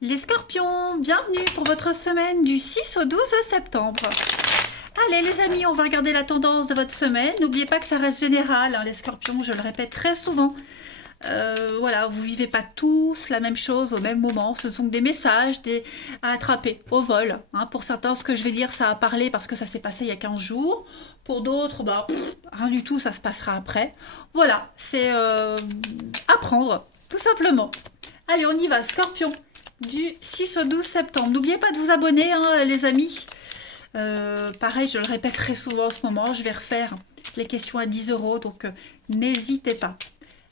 Les scorpions, bienvenue pour votre semaine du 6 au 12 septembre. Allez les amis, on va regarder la tendance de votre semaine. N'oubliez pas que ça reste général, hein, les scorpions, je le répète très souvent. Voilà, vous vivez pas tous la même chose au même moment. Ce sont des messages à attraper au vol. Hein. Pour certains, ce que je vais dire, ça a parlé parce que ça s'est passé il y a 15 jours. Pour d'autres, bah, rien du tout, ça se passera après. Voilà, c'est apprendre, tout simplement. Allez, on y va, scorpion, du 6 au 12 septembre. N'oubliez pas de vous abonner, hein, les amis. Pareil, je le répète très souvent en ce moment, je vais refaire les questions à 10 euros, donc n'hésitez pas.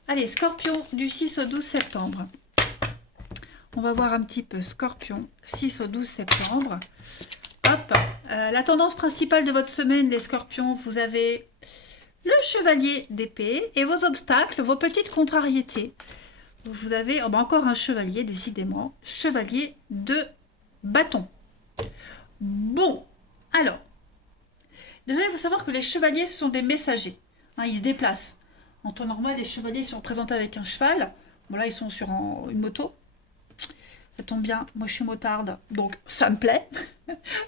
Allez, scorpion, du 6 au 12 septembre. On va voir un petit peu scorpion, 6 au 12 septembre. Hop, la tendance principale de votre semaine, les scorpions, vous avez le chevalier d'épée et vos obstacles, vos petites contrariétés. Vous avez encore un chevalier, décidément. Chevalier de bâton. Bon, alors. Déjà, il faut savoir que les chevaliers, ce sont des messagers. Hein, ils se déplacent. En temps normal, les chevaliers sont représentés avec un cheval. Bon, là, ils sont sur une moto. Ça tombe bien, moi je suis motarde, donc ça me plaît.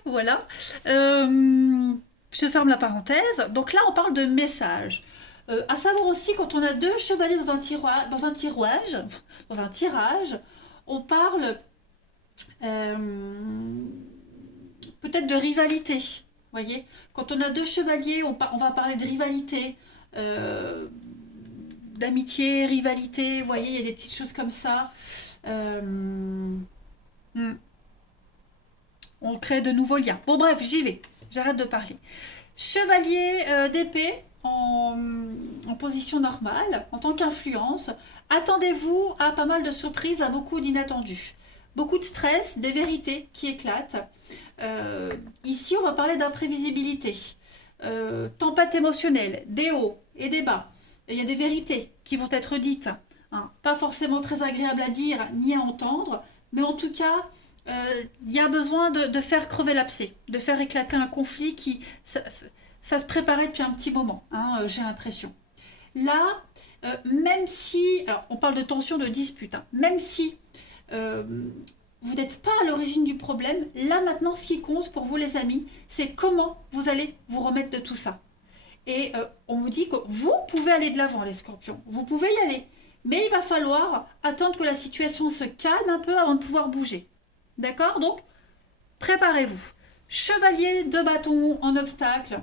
Voilà. Je ferme la parenthèse. Donc là, on parle de messages. À savoir aussi, quand on a deux chevaliers dans un tirage, on parle peut-être de rivalité. Voyez, quand on a deux chevaliers, on va parler de rivalité, d'amitié, rivalité. Vous voyez, il y a des petites choses comme ça. Hmm, on crée de nouveaux liens. Bon, bref, j'y vais. J'arrête de parler. Chevalier d'épée en position normale, en tant qu'influence. Attendez-vous à pas mal de surprises, à beaucoup d'inattendus. Beaucoup de stress, des vérités qui éclatent. Ici, on va parler d'imprévisibilité. Tempête émotionnelle, des hauts et des bas. Il y a des vérités qui vont être dites. Hein. Pas forcément très agréables à dire ni à entendre, mais en tout cas, il y a besoin de faire crever l'abcès, de faire éclater un conflit qui, ça se préparait depuis un petit moment, hein, j'ai l'impression. Là, même si, alors on parle de tension, de dispute, hein, même si euh, vous n'êtes pas à l'origine du problème, là maintenant ce qui compte pour vous les amis, c'est comment vous allez vous remettre de tout ça. Et on vous dit que vous pouvez aller de l'avant les scorpions, vous pouvez y aller, mais il va falloir attendre que la situation se calme un peu avant de pouvoir bouger. D'accord? Donc, préparez-vous. Chevalier de bâton en obstacle.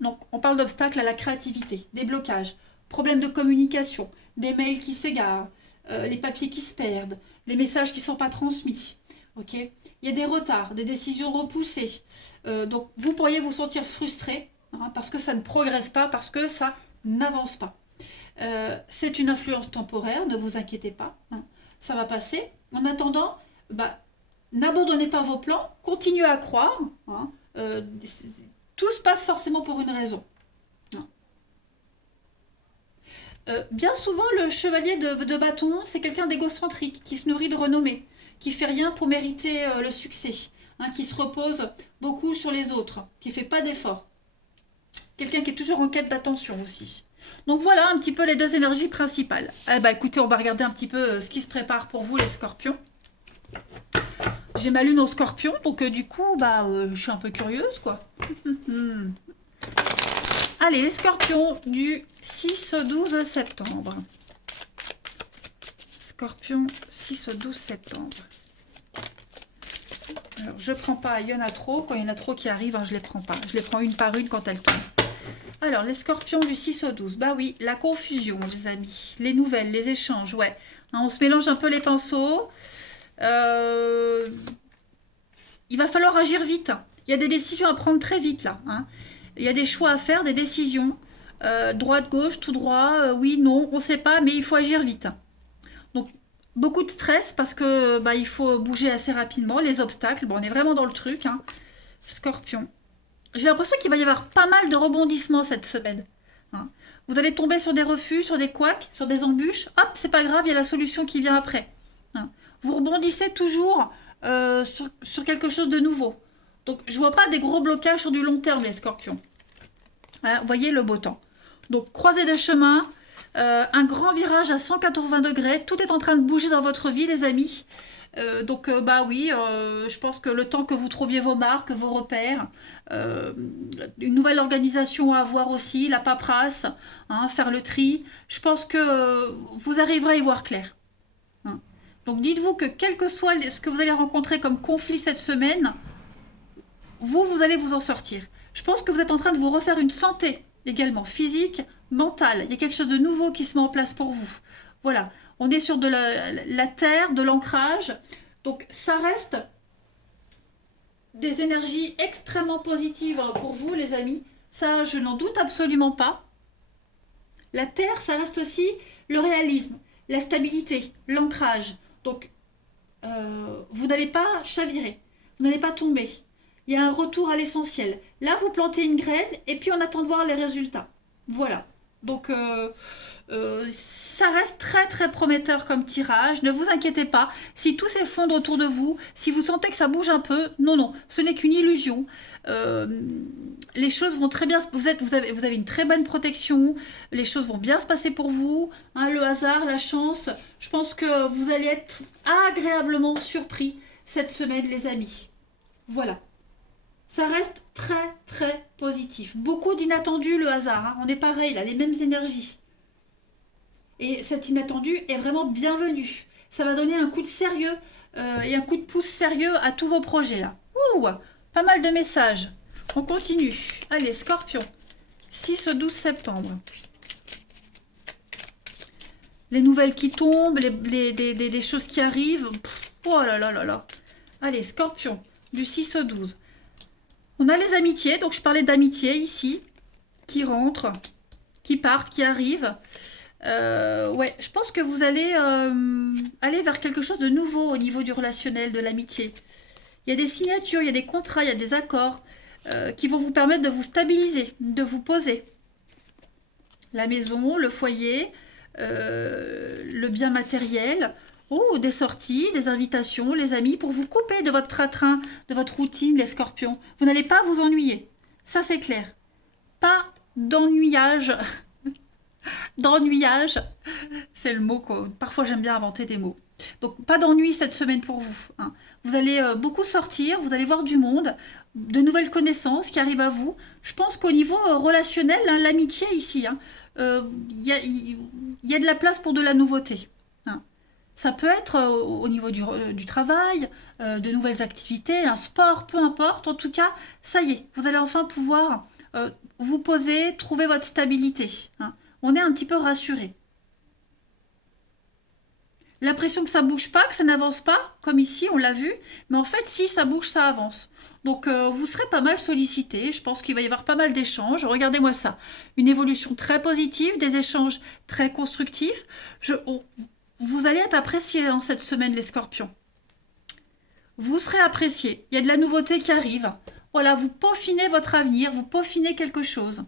Donc, on parle d'obstacles à la créativité, des blocages, problèmes de communication, des mails qui s'égarent, les papiers qui se perdent, les messages qui ne sont pas transmis. Ok? Il y a des retards, des décisions repoussées. Donc, vous pourriez vous sentir frustré, hein, parce que ça ne progresse pas, parce que ça n'avance pas. C'est une influence temporaire, ne vous inquiétez pas, hein, ça va passer. En attendant, bah, n'abandonnez pas vos plans, continuez à croire. Hein, tout se passe forcément pour une raison. Hein. Bien souvent, le chevalier de bâton, c'est quelqu'un d'égocentrique, qui se nourrit de renommée, qui fait rien pour mériter le succès, hein, qui se repose beaucoup sur les autres, qui fait pas d'efforts. Quelqu'un qui est toujours en quête d'attention aussi. Donc voilà un petit peu les deux énergies principales. Eh ben, écoutez, on va regarder un petit peu ce qui se prépare pour vous les scorpions. J'ai ma lune en scorpion, donc du coup, je suis un peu curieuse, quoi. Allez, les scorpions du 6 au 12 septembre. Scorpion, 6 au 12 septembre. Alors, je prends pas, il y en a trop. Quand il y en a trop qui arrivent, hein, je les prends pas. Je les prends une par une quand elles tombent. Alors, les scorpions du 6 au 12. Bah oui, la confusion, les amis. Les nouvelles, les échanges, ouais. Hein, on se mélange un peu les pinceaux. Il va falloir agir vite. Il y a des décisions à prendre très vite, là. Hein. Il y a des choix à faire, des décisions. Droite, gauche, tout droit, oui, non, on ne sait pas, mais il faut agir vite. Donc, beaucoup de stress parce que il faut bouger assez rapidement. Les obstacles, bon, on est vraiment dans le truc. Hein. Scorpion. J'ai l'impression qu'il va y avoir pas mal de rebondissements cette semaine. Hein. Vous allez tomber sur des refus, sur des couacs, sur des embûches. Hop, c'est pas grave, il y a la solution qui vient après. Hein. Vous rebondissez toujours sur quelque chose de nouveau. Donc, je vois pas des gros blocages sur du long terme, les scorpions. Hein, vous voyez le beau temps. Donc, croisée des chemins, un grand virage à 180 degrés. Tout est en train de bouger dans votre vie, les amis. Bah oui, je pense que le temps que vous trouviez vos marques, vos repères, euh, une nouvelle organisation à avoir aussi, la paperasse, hein, faire le tri, je pense que vous arriverez à y voir clair. Hein. Donc dites-vous que quel que soit ce que vous allez rencontrer comme conflit cette semaine, vous allez vous en sortir. Je pense que vous êtes en train de vous refaire une santé également, physique, mentale. Il y a quelque chose de nouveau qui se met en place pour vous. Voilà, on est sur de la terre, de l'ancrage. Donc ça reste des énergies extrêmement positives pour vous, les amis. Ça, je n'en doute absolument pas. La terre, ça reste aussi le réalisme, la stabilité, l'ancrage. Donc, vous n'allez pas chavirer, vous n'allez pas tomber. Il y a un retour à l'essentiel. Là, vous plantez une graine et puis on attend de voir les résultats. Voilà. Donc, ça reste très très prometteur comme tirage. Ne vous inquiétez pas. Si tout s'effondre autour de vous, si vous sentez que ça bouge un peu, non, non, ce n'est qu'une illusion. Euh, les choses vont très bien. Vous avez une très bonne protection. Les choses vont bien se passer pour vous. Hein, le hasard, la chance. Je pense que vous allez être agréablement surpris cette semaine, les amis. Voilà. Ça reste très très positif. Beaucoup d'inattendus, le hasard. Hein. On est pareil, là, les mêmes énergies. Et cet inattendu est vraiment bienvenu. Ça va donner un coup de sérieux et un coup de pouce sérieux à tous vos projets là. Ouh, pas mal de messages. On continue. Allez, Scorpion. 6 au 12 septembre. Les nouvelles qui tombent, des choses qui arrivent. Pff, oh là là là là. Allez, Scorpion. Du 6 au 12. On a les amitiés. Donc je parlais d'amitié ici. Qui rentrent, qui partent, qui arrivent. Ouais, je pense que vous allez aller vers quelque chose de nouveau au niveau du relationnel, de l'amitié. Il y a des signatures, il y a des contrats, il y a des accords qui vont vous permettre de vous stabiliser, de vous poser. La maison, le foyer, le bien matériel, oh, des sorties, des invitations, les amis, pour vous couper de votre train, de votre routine, les scorpions. Vous n'allez pas vous ennuyer. Ça, c'est clair. Pas d'ennuyage. D'ennuyage, c'est le mot quoi. Parfois j'aime bien inventer des mots. Donc pas d'ennui cette semaine pour vous. Hein. Vous allez beaucoup sortir, vous allez voir du monde, de nouvelles connaissances qui arrivent à vous. Je pense qu'au niveau relationnel, hein, l'amitié ici, hein, y a de la place pour de la nouveauté. Hein. Ça peut être au niveau du travail, de nouvelles activités, un sport, peu importe. En tout cas, ça y est, vous allez enfin pouvoir vous poser, trouver votre stabilité. Hein. On est un petit peu rassuré. L'impression que ça bouge pas, que ça n'avance pas, comme ici, on l'a vu, mais en fait, si ça bouge, ça avance. Donc, vous serez pas mal sollicité. Je pense qu'il va y avoir pas mal d'échanges. Regardez-moi ça. Une évolution très positive, des échanges très constructifs. Vous allez être appréciés hein, cette semaine, les scorpions. Vous serez appréciés. Il y a de la nouveauté qui arrive. Voilà, vous peaufinez votre avenir, vous peaufinez quelque chose.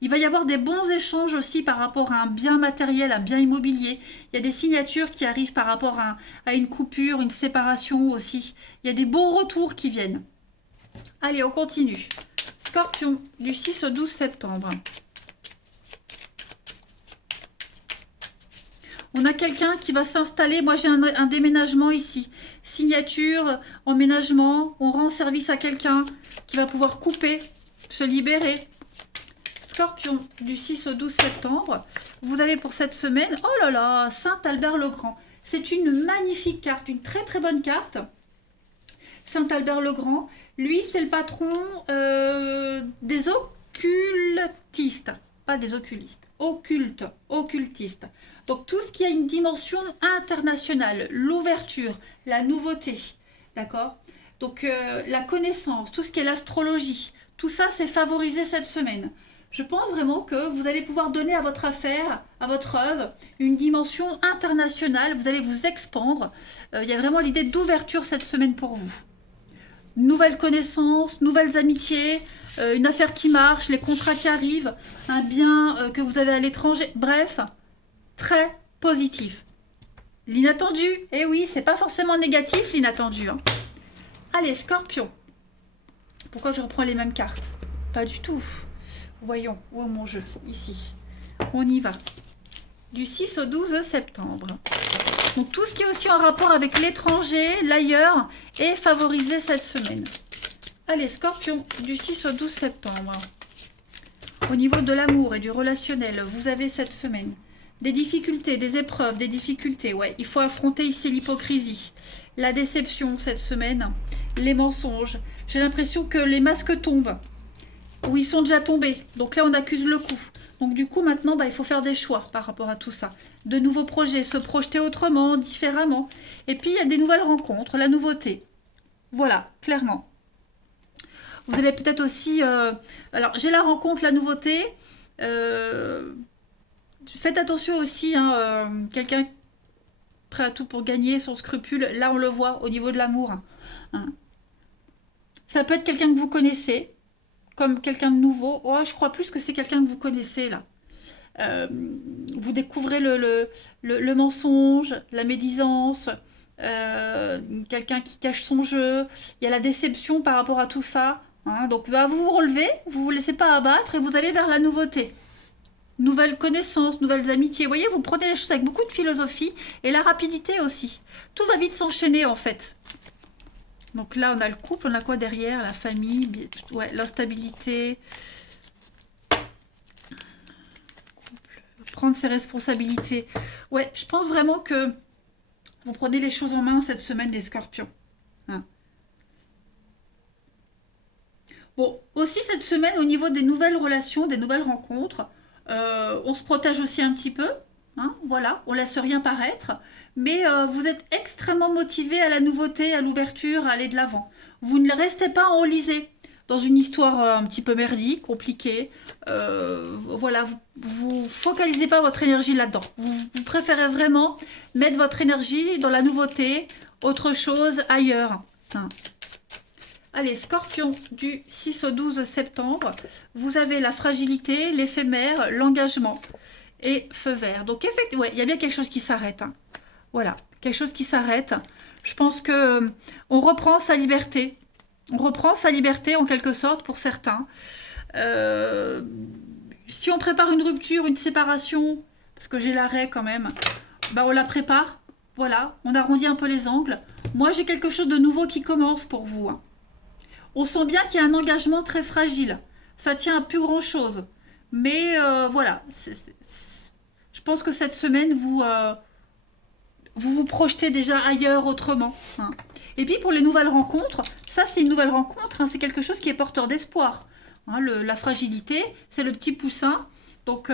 Il va y avoir des bons échanges aussi par rapport à un bien matériel, un bien immobilier. Il y a des signatures qui arrivent par rapport à une coupure, une séparation aussi. Il y a des bons retours qui viennent. Allez, on continue. Scorpion, du 6 au 12 septembre. On a quelqu'un qui va s'installer. Moi, j'ai un déménagement ici. Signature, emménagement. On rend service à quelqu'un qui va pouvoir couper, se libérer. Scorpion, du 6 au 12 septembre, vous avez pour cette semaine, oh là là, Saint-Albert-le-Grand. C'est une magnifique carte, une très très bonne carte. Saint-Albert-le-Grand, lui c'est le patron des occultistes, pas des oculistes, occultistes. Donc tout ce qui a une dimension internationale, l'ouverture, la nouveauté, d'accord? Donc la connaissance, tout ce qui est l'astrologie, tout ça c'est favorisé cette semaine. Je pense vraiment que vous allez pouvoir donner à votre affaire, à votre œuvre, une dimension internationale. Vous allez vous expandre. Il y a vraiment l'idée d'ouverture cette semaine pour vous. Nouvelles connaissances, nouvelles amitiés, une affaire qui marche, les contrats qui arrivent, un bien que vous avez à l'étranger. Bref, très positif. L'inattendu, eh oui, c'est pas forcément négatif l'inattendu. Hein. Allez, Scorpion. Pourquoi je reprends les mêmes cartes? Pas du tout. Voyons, où est mon jeu? Ici. On y va. Du 6 au 12 septembre. Donc tout ce qui est aussi en rapport avec l'étranger, l'ailleurs, est favorisé cette semaine. Allez, Scorpion, du 6 au 12 septembre. Au niveau de l'amour et du relationnel, vous avez cette semaine des difficultés, des épreuves, des difficultés. Ouais, il faut affronter ici l'hypocrisie, la déception cette semaine, les mensonges. J'ai l'impression que les masques tombent, ou ils sont déjà tombés. Donc là, on accuse le coup. Donc du coup, maintenant, il faut faire des choix par rapport à tout ça. De nouveaux projets, se projeter autrement, différemment. Et puis, il y a des nouvelles rencontres, la nouveauté. Voilà, clairement. Vous allez peut-être aussi... alors, j'ai la rencontre, la nouveauté. Faites attention aussi, hein, quelqu'un prêt à tout pour gagner, sans scrupule. Là, on le voit au niveau de l'amour. Hein. Ça peut être quelqu'un que vous connaissez, comme quelqu'un de nouveau. Oh, je crois plus que c'est quelqu'un que vous connaissez, là. Vous découvrez le mensonge, la médisance, quelqu'un qui cache son jeu. Il y a la déception par rapport à tout ça. Hein. Donc, vous vous relevez, vous ne vous laissez pas abattre et vous allez vers la nouveauté. Nouvelles connaissances, nouvelles amitiés. Vous voyez, vous prenez les choses avec beaucoup de philosophie et la rapidité aussi. Tout va vite s'enchaîner en fait. Donc là, on a le couple, on a quoi derrière? La famille, ouais, l'instabilité. Prendre ses responsabilités. Ouais, je pense vraiment que vous prenez les choses en main cette semaine, les Scorpions. Hein. Bon, aussi cette semaine, au niveau des nouvelles relations, des nouvelles rencontres, on se protège aussi un petit peu. Hein, voilà, on laisse rien paraître. Mais vous êtes extrêmement motivé à la nouveauté, à l'ouverture, à aller de l'avant. Vous ne restez pas enlisé dans une histoire un petit peu merdique, compliquée. Voilà, vous focalisez pas votre énergie là-dedans. Vous préférez vraiment mettre votre énergie dans la nouveauté, autre chose, ailleurs. Hein. Allez, Scorpion, du 6 au 12 septembre, vous avez la fragilité, l'éphémère, l'engagement et feu vert. Donc, effectivement, ouais, il y a bien quelque chose qui s'arrête. Hein. Voilà, quelque chose qui s'arrête. Je pense que on reprend sa liberté. On reprend sa liberté en quelque sorte pour certains. Si on prépare une rupture, une séparation, parce que j'ai l'arrêt quand même, on la prépare. Voilà, on arrondit un peu les angles. Moi, j'ai quelque chose de nouveau qui commence pour vous. Hein. On sent bien qu'il y a un engagement très fragile. Ça tient à plus grand-chose. Mais voilà, je pense que cette semaine, vous projetez déjà ailleurs, autrement. Hein. Et puis pour les nouvelles rencontres, ça c'est une nouvelle rencontre, hein, c'est quelque chose qui est porteur d'espoir. Hein, la fragilité, c'est le petit poussin. Donc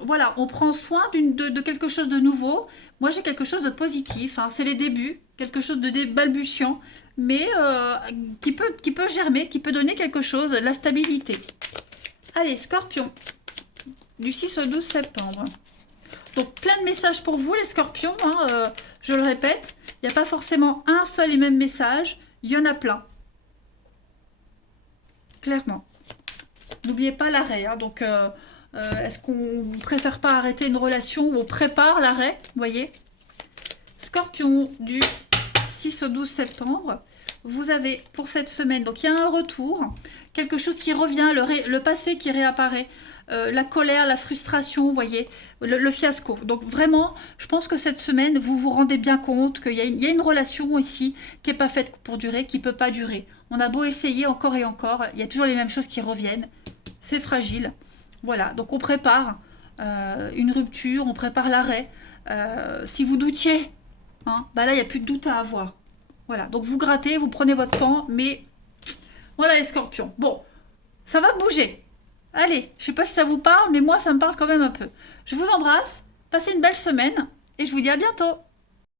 voilà, on prend soin de quelque chose de nouveau. Moi j'ai quelque chose de positif, hein, c'est les débuts, quelque chose de balbutiant, mais qui peut germer, qui peut donner quelque chose, la stabilité. Allez, Scorpion, du 6 au 12 septembre. Donc plein de messages pour vous les Scorpions, hein, je le répète, il n'y a pas forcément un seul et même message, il y en a plein. Clairement. N'oubliez pas l'arrêt, hein, donc est-ce qu'on préfère pas arrêter une relation où on prépare l'arrêt, vous voyez? Scorpion, du 6 au 12 septembre, vous avez pour cette semaine, donc il y a un retour, quelque chose qui revient, le passé qui réapparaît, la colère, la frustration, vous voyez, le fiasco. Donc vraiment, je pense que cette semaine, vous vous rendez bien compte qu'il y a une relation ici qui n'est pas faite pour durer, qui ne peut pas durer. On a beau essayer encore et encore, il y a toujours les mêmes choses qui reviennent. C'est fragile. Voilà, donc on prépare une rupture, on prépare l'arrêt. Si vous doutiez, hein, là, il n'y a plus de doute à avoir. Voilà, donc vous grattez, vous prenez votre temps, mais voilà les Scorpions. Bon, ça va bouger. Allez, je sais pas si ça vous parle, mais moi, ça me parle quand même un peu. Je vous embrasse, passez une belle semaine, et je vous dis à bientôt.